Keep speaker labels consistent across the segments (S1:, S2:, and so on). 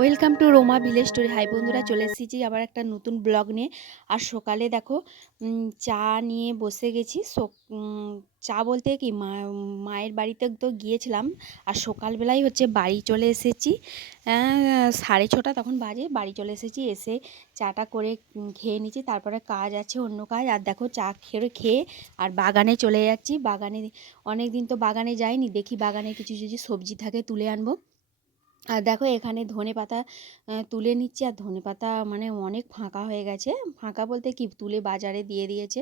S1: Welcome to Roma village story. Hi বন্ধুরা, চলে এসেছি আবার একটা নতুন ব্লগ নিয়ে। আর সকালে দেখো চা নিয়ে বসে গেছি। চা বলতে কি, মা, মায়ের বাড়িতে তো গিয়েছিলাম। আর সকালবেলায় হচ্ছে বাড়ি চলে এসেছি। সাড়ে ছটা তখন বাজে, বাড়ি চলে এসেছি। এসে চাটা করে খেয়ে নিচ্ছি তারপরে কাজ আছে, অন্য কাজ। আর দেখো, চা খেয়ে খেয়ে আর বাগানে চলে যাচ্ছি। বাগানে অনেক দিন তো বাগানে যাইনি। দেখি বাগানে কিছু যদি সবজি থাকে তুলে আনব। আর দেখো এখানে ধনে পাতা তুলে নিচ্ছি। আর ধনে পাতা মানে অনেক ফাঁকা হয়ে গেছে। ফাঁকা বলতে কি? তুলে বাজারে দিয়ে দিয়েছে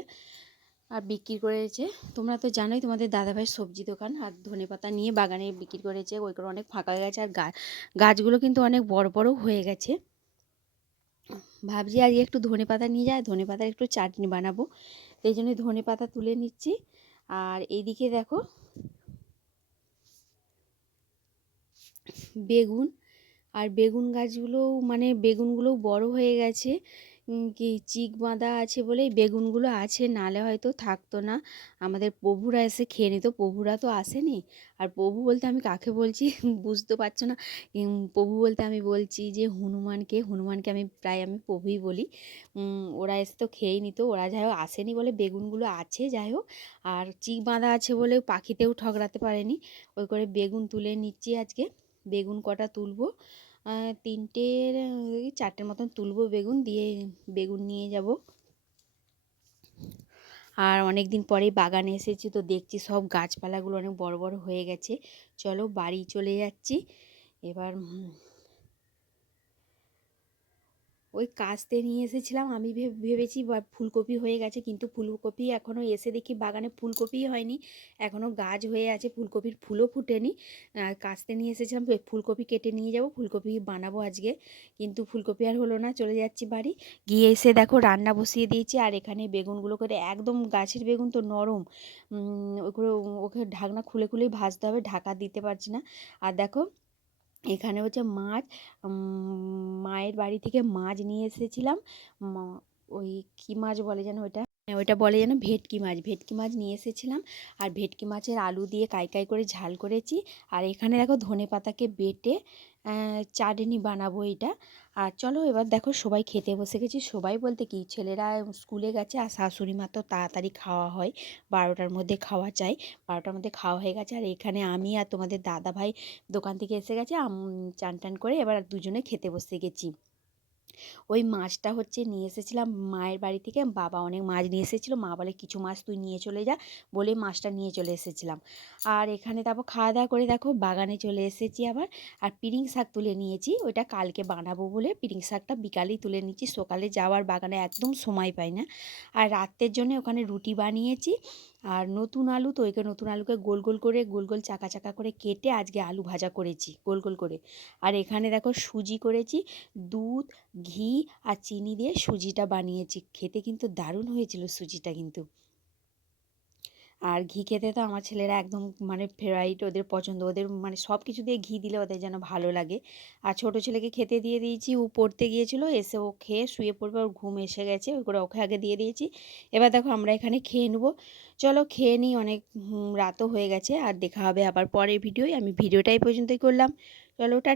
S1: আর বিক্রি করেছে। তোমরা তো জানোই তোমাদের দাদাভাই সবজি দোকান। আর ধনে পাতা নিয়ে বাগানে বিক্রি করেছে। ওই করে অনেক ফাঁকা হয়ে গেছে। আর গাছগুলো কিন্তু অনেক বড় বড় হয়ে গেছে। ভাবছি আজকে একটু ধনে পাতা নিয়ে যায় ধনে পাতার একটু চাটনি বানাবো। সেই জন্য ধনে পাতা তুলে নিচ্ছি। আর এইদিকে দেখো বেগুন। আর বেগুন গাছগুলোও মানে বেগুনগুলোও বড় হয়ে গেছে। কি চিক বাঁধা আছে বলেই বেগুনগুলো আছে, নালে হয়তো থাকতো না। আমাদের প্রভুরা এসে খেয়ে নিত, প্রভুরা তো আসেনি। আর প্রভু বলতে আমি কাকে বলছি? বুঝতে পারছ না। প্রভু বলতে আমি বলছি যে হনুমানকে হনুমানকে আমি প্রায় আমি প্রভুই বলি। ওরা এসে তো খেয়েই নিত, ওরা যাই হোক আসেনি বলে বেগুনগুলো আছে, যাই হোক। আর চিক বাঁধা আছে বলে পাখিতেও ঠকরাতে পারেনি। ওই করে বেগুন তুলে নিচ্ছি আজকে। বেগুন কটা তুলবো। তিনটে তিনটের চারটের মতন তুলবো বেগুন, দিয়ে বেগুন নিয়ে যাব। আর অনেক দিন পরে বাগানে এসেছি তো দেখছি সব গাছপালাগুলো অনেক বড় বড় হয়ে গেছে। চলো বাড়ি চলে যাচ্ছি। এবার ওই কাস্তে নিয়ে এসেছিলাম। আমি ভেব- ভেবেছি ফুলকপি হয়ে গেছে কিন্তু ফুলকপি এখনও এসে দেখি বাগানে ফুলকপি হয়নি। এখনও গাছ হয়ে আছে, ফুলকপির ফুলও ফুটেনি। কাস্তে নিয়ে এসেছিলাম ফুলকপি কেটে নিয়ে যাব, ফুলকপি বানাবো আজকে। কিন্তু ফুলকপি আর হলো না, চলে যাচ্ছি বাড়ি। গিয়ে এসে দেখো রান্না বসিয়ে দিয়েছি আর এখানে বেগুনগুলো করে একদম গাছের বেগুন তো নরম। ওগুলো, ওকে ঢাকনা খুলে খুলেই ভাজতে হবে, ঢাকা দিতে পারছি না। আর দেখো এখানে হচ্ছে মাছ মায়ের বাড়ি থেকে মাছ নিয়ে এসেছিলাম। মা- ওই কী মাছ বলে যেন ওইটা? হ্যাঁ, ওইটা বলে যেন ভেটকি মাছ। ভেটকি মাছ নিয়ে এসেছিলাম। আর ভেটকি মাছের আলু দিয়ে কাই কাই করে ঝাল করেছি। আর এখানে দেখো ধনে পাতাকে বেটে চাটনি বানাবো এটা। আর চলো এবার দেখো সবাই খেতে বসে গেছি। সবাই বলতে কি ছেলেরা স্কুলে গেছে আর শাশুড়ি মা তো তাড়াতাড়ি খাওয়া হয়। বারোটার মধ্যে খাওয়া চাই বারোটার মধ্যে খাওয়া হয়ে গেছে। আর এখানে আমি আর তোমাদের দাদা ভাই দোকান থেকে এসে গেছে। চান টান করে এবার দুজনে খেতে বসে গেছি। ওই মাছটা হচ্ছে নিয়ে এসেছিলাম মায়ের বাড়ি থেকে। বাবা অনেক মাছ নিয়ে এসেছিল। মা বলে, কিছু মাছ তুই নিয়ে চলে যা। বলে মাছটা নিয়ে চলে এসেছিলাম। আর এখানে তারপর খাওয়া দাওয়া করে দেখো, বাগানে চলে এসেছি আবার। আর পিরিং শাক তুলে নিয়েছি। ওইটা কালকে বানাবো বলে পিরিং শাকটা বিকালেই তুলে নিয়েছি সকালে যাওয়ার বাগানে একদম সময় পাই না। আর রাতের জন্য ওখানে রুটি বানিয়েছি। আর নতুন আলু তো ওইকে নতুন আলুকে গোল গোল করে, গোল গোল চাকা চাকা করে কেটে আজকে আলু ভাজা করেছি, গোল গোল করে। আর এখানে দেখো সুজি করেছি, দুধ, ঘি আর চিনি দিয়ে সুজিটা বানিয়েছি। খেতে কিন্তু দারুণ হয়েছিল সুজিটা কিন্তু। আর ঘি খেতে তো আমার ছেলেরা একদম মানে ফেভারিট ওদের পছন্দ। ওদের মানে সব কিছু দিয়ে ঘি দিলে ওদের যেন ভালো লাগে। আর ছোটো ছেলেকে খেতে দিয়ে দিয়েছি, ও পড়তে গিয়েছিল, এসে ও খেয়ে শুয়ে পড়বে, ওর ঘুম এসে গেছে, ওই করে ওকে আগে দিয়ে দিয়েছি। এবার দেখো আমরা এখানে খেয়ে নেব। চলো খেয়ে নিই, অনেক রাতও হয়ে গেছে, আর দেখা হবে আবার পরের ভিডিওয়। আমি ভিডিওটাই পর্যন্তই করলাম। চলো টা